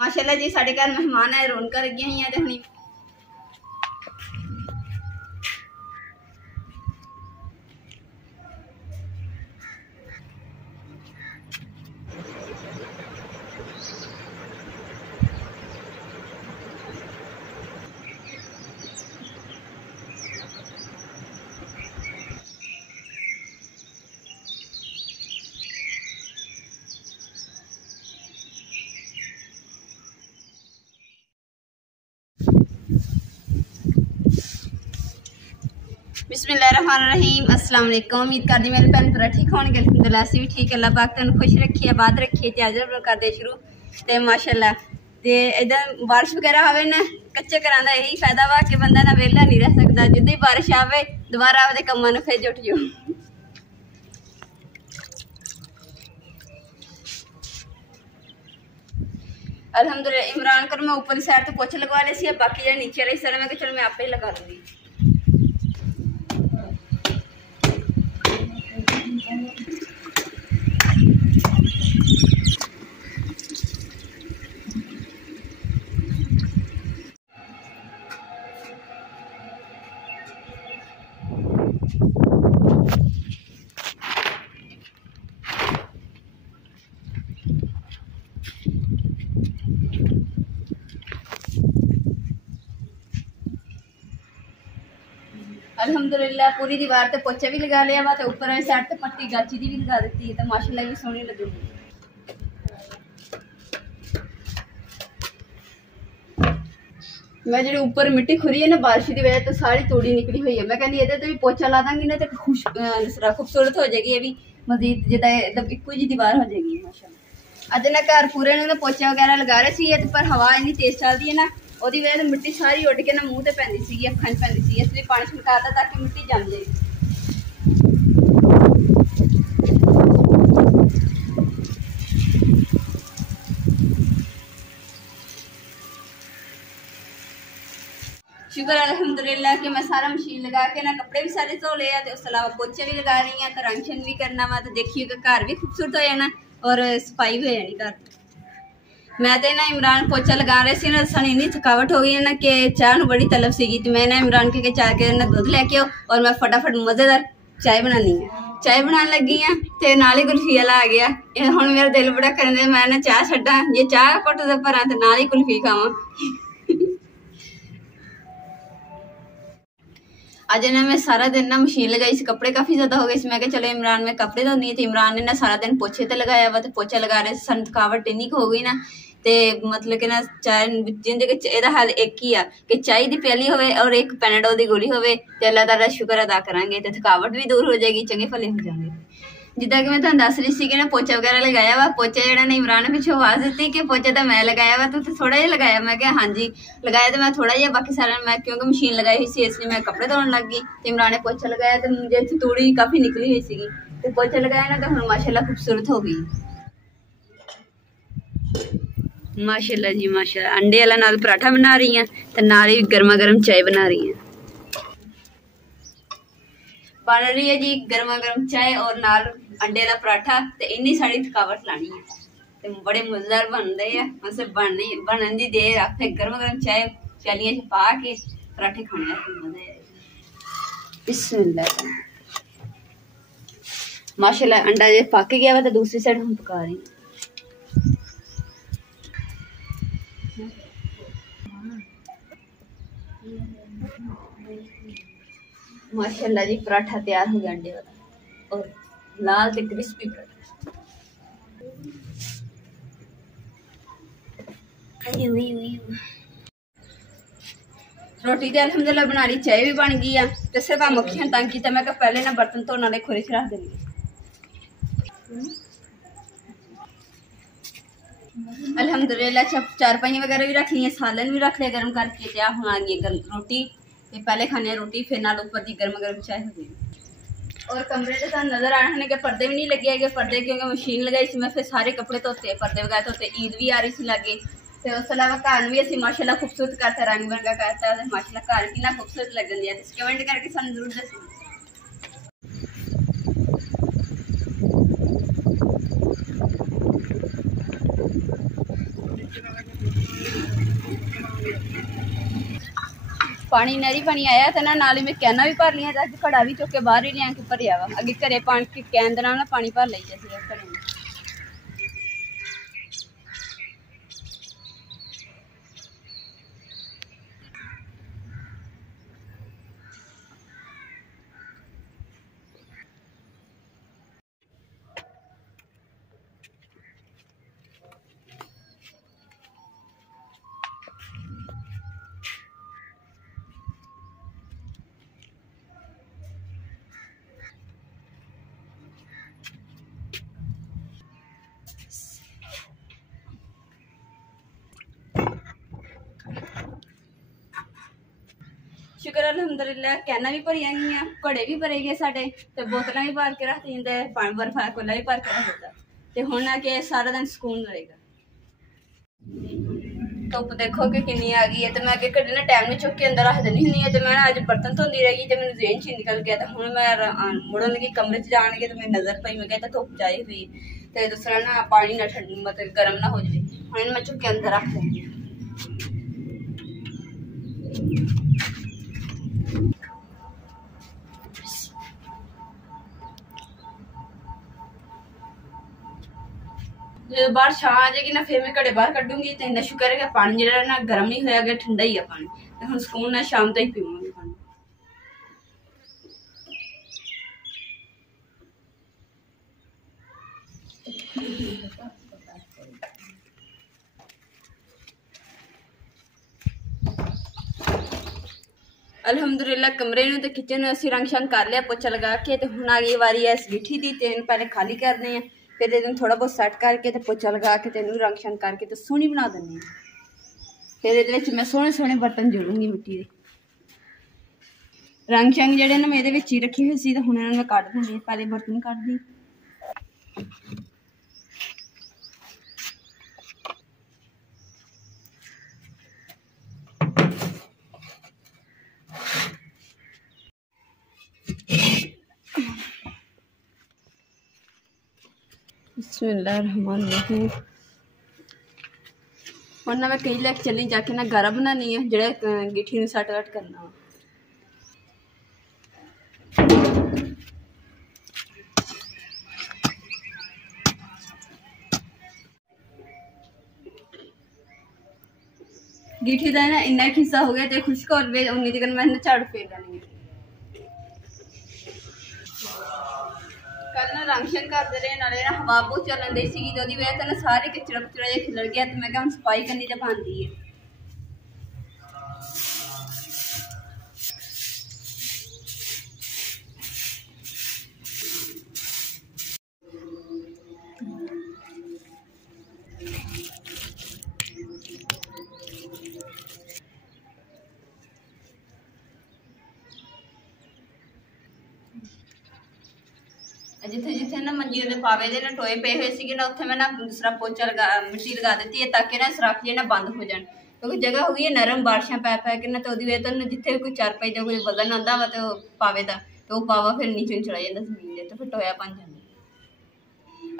माशाल्लाह जी साढ़े घर मेहमान है, रौनक लगी हुई है। हुणी बिस्मिल्लाहिर्रहमानिर्रहीम। अस्सलाम वालेकुम। उम्मीद करदी मेरे भैन भरा ठीक होणगे। अल्हम्दुलिल्लाह असीं भी ठीक। अल्लाह पाक तुहानूं खुश रखे, आबाद रखे। ते अज करदे शुरू ते माशाल्लाह ते इधर बारिश वगैरह आवे ना, कच्चे घरां दा यही फायदा वा कि बंदा ना वेला नहीं रह सकदा। जिद्दां ही बारिश आवे दोबारा आपदे कम्मां नूं फिर जुट जाओ। अल्हम्दुलिल्लाह इमरान कर मैं ऊपर साइड तो पोछा लगवा ले सी, बाकी जो नीचे वाली साइड मैं चलो मैं आपे ही लगा दूंगी। अल्हम्दुलिल्लाह पूरी दीवार ते पोछा भी लगा लिया वा, तो ऊपर वाली साइड ते पट्टी गाची दी भी लगा दी है, तो माशाल्लाह भी सोहनी लगेगी। मैं जी ऊपर मिट्टी खुरी है ना बारिश की वजह तो सारी तोड़ी निकली हुई है। मैं कहनी ये तो भी पोछा ला दांगी ना तो खूबसूरत हो जाएगी। ये भी मजीद जिदा इक्को जी दीवार हो जाएगी माशाल्लाह। अज ना घर पूरे ने पोछा वगैरह लगा रहे सी, पर हवा इन्नी तेज चलती है ना, ਉਹਦੀ वजह से मिट्टी सारी उड़ के ना मूँह ते पैंदी सी, अखां च पैंदी सी, इसलिए पानी छलकाता ताकि मिट्टी जम जाए। शुक्र अल्हम्दुलिल्लाह कि मैं सारा मशीन लगा के ना कपड़े भी सारे धो ले, उस अलावा पोछे भी लगा रही हैं, तो रंग भी करना वा, तो देखिए कि घर भी खूबसूरत हो जाना और सफाई भी हो जानी घर। मैं तो ना इमरान पोछा लगा रहे सी ना, सानू इन्नी थकावट हो गई है ना कि चाह नूं बड़ी तलब सी, तो मैं ना इमरान के चाह के ना दुध लैके आओ और मैं फटाफट मज़ेदार चाय बनानी है। चाय बनाने लगी हाँ तो नाल ही कुल्फी वाला आ गया। हुण मेरा दिल बड़ा करन दे मैं ना चाह छड्डां, जे चाह घुट दे भरां ते नाल ही कुल्फी खावां। अज ना मैं सारा दिन ना मशीन लगाई सी, कपड़े काफ़ी ज़्यादा हो गए सी। मैं कहा चलो इमरान में कपड़े धोनी है, तो इमरान ने ना सारा दिन पोछे ते लगाया वा, तो पोछा लगा रहे सन थकावट इन्नी हो गई ना, तो मतलब कि ना चाय जिंदे एदा हल एक ही आ कि चाय दी प्याली होवे और एक पैनाडोल दी गोली होवे, ते अल्लाह ताला शुक्र अदा करांगे तो थकावट भी दूर हो जाएगी, चंगे भले हो जाएंगे। जिद्दां कि मैं तुहानूं दस रही सी कि ना पोछा वगैरह लगाया वा, पोछा जिहड़ा ने इमरान ने पिछों आवाज़ दी कि पोछा तो मैं लगाया वा, तू तो थोड़ा जिहा लगाया। मैं कहा हाँ जी लगाया तो मैं थोड़ा जिहा, बाकी सारा मैं क्योंकि मशीन लगाई हुई सी इसलिए मैं कपड़े धोने लग गई। तो इमरान ने पोछा लगाया तो मुझे तूड़ी काफ़ी निकली हुई सी, तो पोछा लगाया ना तो हुण माशाल्लाह खूबसूरत हो गई माशाल्लाह जी माशाल्लाह। अंडे वाला नाल पराठा बना रही हैं, तो नाल ही गर्मा गर्म चाय बना रही हैं। बन रही है जी गर्मा गर्म चाय और नाल अंडे का पराठा, तो इन्नी सारी थकावट लानी है, तो बड़े मजेदार बनते हैं। वैसे बनन की देर आ, फिर गर्मा गर्म चाय प्यालियां च पा के पराठे खाने मजा है। बिस्मिल्लाह माशाल्लाह अंडा जो पक गया वा, तो दूसरी साइड हम पका रही हैं। माशाल्लाह जी पराठा तैयार हो गया अंडे वाला और लाल ते क्रिस्पी पराठा। रोटी तो अल्हम्दुलिल्लाह बना ली, चाय भी बन गई है, तो सिर्फ आ मक्खियां तंग किया। मैं पहले ना बर्तन धोने वाले खुरे च रख देंगे। अल्हम्दुलिल्लाह चारपाइयां वगैरह भी रख ली, सालन भी रख लिया गर्म करके। क्या हुण आ गई रोटी, तो पहले खाने रोटी फिर नाल ऊपर दी गर्म गर्म चाय हो गई। और कमरे से तो नजर आ रहे हैं कि पर्दे भी नहीं लगे है, पर्दे क्योंकि मशीन लगाई सी मैं, फिर सारे कपड़े धोते पर्दे वगैरह धोते। ईद भी आ रही सी लगे, तो उस अलावा घर भी असीं माशाल्लाह खूबसूरत करता, रंग बिरंगा करता, माशाल्लाह घर कितना खूबसूरत लगन दिया। कमेंट करके सानूं जरूर दस्सो। पानी नहरी पानी आया तो नाल मैं कैना भी भर लिया, अज घड़ा भी चुक के बाहर ही लिया के भरिया वा। अगे घरे पानी कैन दे नाल पानी भर ली घड़े में। शुक्र अलहमदुलिल्लाह कैना भी भरिया गई, घड़े भी भरे गए साडे, ते बोतलां भी भर के रख दिंदे, बर्फ वाला कोला भी भर के रख दिता। ते हुण आके सारा दिन सुकून रहेगा। धुप्प देखो कि कितनी आ गई है, तो मैं अगे घड़े ना टाइम में चुक के अंदर रख देनी हुंदी है। ते मैं अज बर्तन धोंदी रह गई, ते मैनूं ज़हन च निकल गया। तो हुण मैं मुड़न लगी कमरे च जान लगी, तो मेरी नज़र पई, मैं कहा धुप्प जाई हुई, ते दूसरा ना पानी ना ठंड मतलब गर्म ना हो जाए। हुण मैं चुक के अंदर रख देनी। जो बाहर छां आ जाएगी ना, फिर मैं घड़े बाहर कड्डूंगी। तो इन्ना शुक्र है कि पानी जो ना गर्म नहीं होया गया, ठंडा ही है पानी। तो हम सुकून ना शाम तक पीवांगे पानी। अलहमदुलिल्लाह कमरे नूं ते किचन नूं असीं रंग शंग कर लिया, पोचा लगा के। तो हुण आ गई वारी है इस गिट्ठी दी, ते पहले खाली करने हैं, फिर इहनूं थोड़ा बहुत सैट करके ते पोचा लगा के ते इहनूं रंग शंग करके ते सोहनी बना देनी है। फिर इहदे विच मैं सोहने सोहने बर्तन जोड़ूंगी मिट्टी दे। रंग शंग जिहड़े ना मैं इहदे विच ही रखे हुए सी, ते हुण इहनूं मैं कढ देने। पहले बर्तन कढ दी। बिस्मिल्लाहिर्रहमानिर्रहीम। हुण ना मैं कई लैके चली जाके ना गारा बनानी है, जेह्ड़ा गिट्ठी नूं सैट वैट करना वा। गिट्ठी दा ना इन्ना खिस्सा हो गया, ते खुश्क हो जाए उन्नी तक मैं झाड़ू फेर देनी है। कल ना रंग शंग करते रहे, नाले ना हवा बहुत चलन दी सी, तो वजह से ना सारे कचरा कुचरा जिहा खिलर गया। तो मैं कहा सफाई करनी तो बनती है। जिथे जिथे ना मंजी के पावे दे ना टोए पे हुए सी ना, उत्थे मैं ना दूसरा पोचा लगा मिट्टी लगा दी है, ताकि ना सराख जे ना बंद हो जाए। क्योंकि जगह हो गई है नरम, बारिशां पै पै के ना, तो वजह तो जिथे कोई चारपाई का कोई वजन आता वा तो पावे का, तो पावा फिर नीचे चढ़ा जाता जमीन दे, तो फिर टोया बन जाता।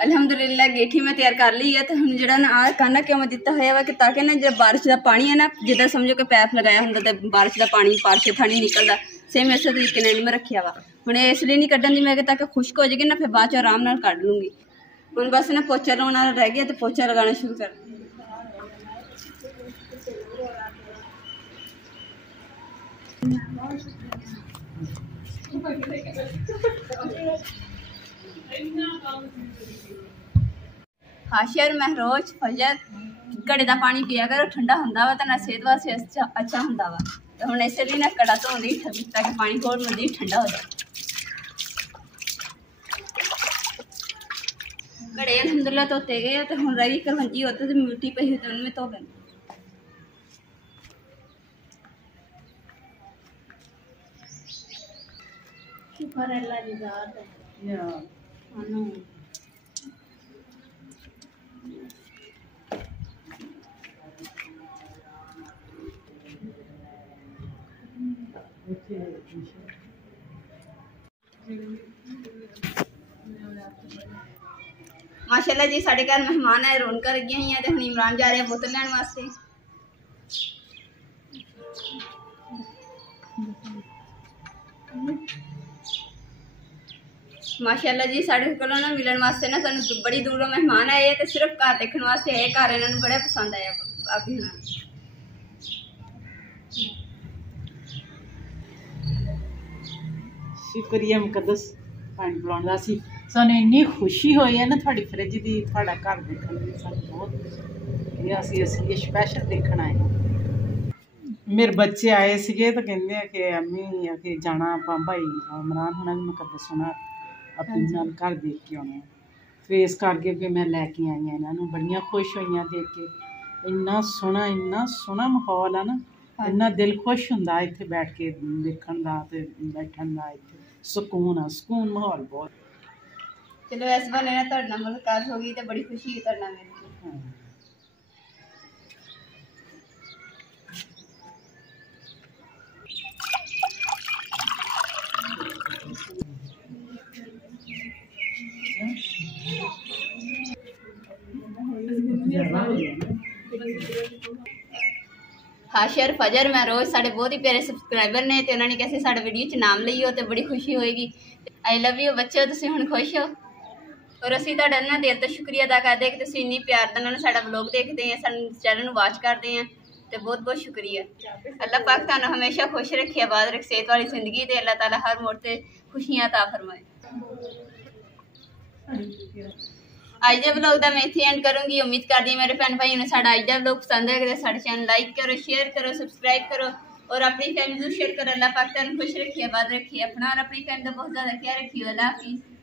अलहमदुलिल्लाह गेठी मैं तैयार कर ली है। तो हम जो ना आ काना क्यों मैं दिता हुआ वा कि ताकि ना जो बारिश का पानी है ना, जिदा समझो कि पैप लगाया होंगे तो बारिश का पानी पारछे थानी निकलता, सेम इस तरीके ने मैं रखा वा। हुण इसलिए नहीं कड्ढन दी मैं, ताकि खुश्क हो जाएगी ना, फिर बाद आराम नाल कढ लूँगी। हुण बस ना पोचा लगाना रह गया, तो पोचा लगाना शुरू कर। हाशिर महरोज फजर घड़े का पानी पिया करो, ठंडा होंदा वा, तो ना सेहत वास्ते अच्छा होंदा वा। तो हुण इसलिए ना घड़ा धोन दी, ताकि पानी होर मजीद ठंडा हो जाए। घड़े अलहमदुलिल्लाह धोते गए, तो हुण रह गई करवंजी होते, तो मिट्टी पई हुई, तो उनमें धो लेंगे। शुक्र अल्लाह दी ज़ात है। माशाल्लाह जी साढ़े घर मेहमान आए, रौनक लगी हुई है। तो हुण इमरान जा रहे हैं बोतल लैन वास्ते। माशाअल्लाह जी साढ़े को ना मिलन वास्ते ना सानू बड़ी दूरों मेहमान आए तो सिर्फ घर देखने वास्ते आए। घर इन्होंने बड़ा पसंद आया अभी ना। शुक्रिया मुकद्दस पानी पिलाने का। सानू इन्नी खुशी हुई है ना थोड़ी फ्रिज की थोड़ा घर देखने की। सानू बहुत ये असली स्पैशल देखना आए। मेरे बच्चे आए थे तो कहते कि अम्मी कि जाना आप भाई इमरान होना भी मुकद्दस होना अपने नाल घर देख के आने। फिर इस करके कि मैं लैके आई हाँ इन्हों बड़िया खुश हुई देख के। इन्ना सोहना माहौल है ना, इन्ना दिल खुश होंदा इत्थे बैठ के देखण दा ते बैठण दा। इत्थे सुकून आ, सुकून माहौल बहुत। चलो इस बहाने ना तुहाडे नाल मुलाकात हो गई तो बड़ी खुशी है तुहाडे नाल मेरी। हाशर फजर मैं रोज साढ़े बहुत ही प्यारे सबसक्राइबर ने तो उन्होंने कैसे साढ़े वीडियो च नाम लियो तो बड़ी खुशी होएगी। आई लव यू बच्चो, तुसीं हुण खुश हो और असीं तुहाडा ना दिल तो शुक्रिया अदा करदे कि तुसीं इन्नी प्यार दे नाल साडा व्लॉग देखते हैं, साडे चैनल नूं वॉच करते हैं तो बहुत बहुत शुक्रिया। अल्लाह पाक तुहानूं हमेशा खुश रखे, आबाद रखे, सेहत वाली जिंदगी दे। अल्लाह ताला हर मोड़ ते खुशियां अता फरमाए। अज के व्लॉग का मैं इत्थे एंड करूँगी। उम्मीद करती हूँ मेरे भैन भाई ने साडा अज का व्लॉग पसंद है तो साडे चैनल लाइक करो, शेयर करो, सबसक्राइब करो और अपनी फैमिली को शेयर करो। अल्लाह पाक तुहानूं खुश रखिए, आबाद रखिए, अपना और अपनी फैमिली का बहुत ज़्यादा ख्याल रखिए। अल्लाह हाफिज़।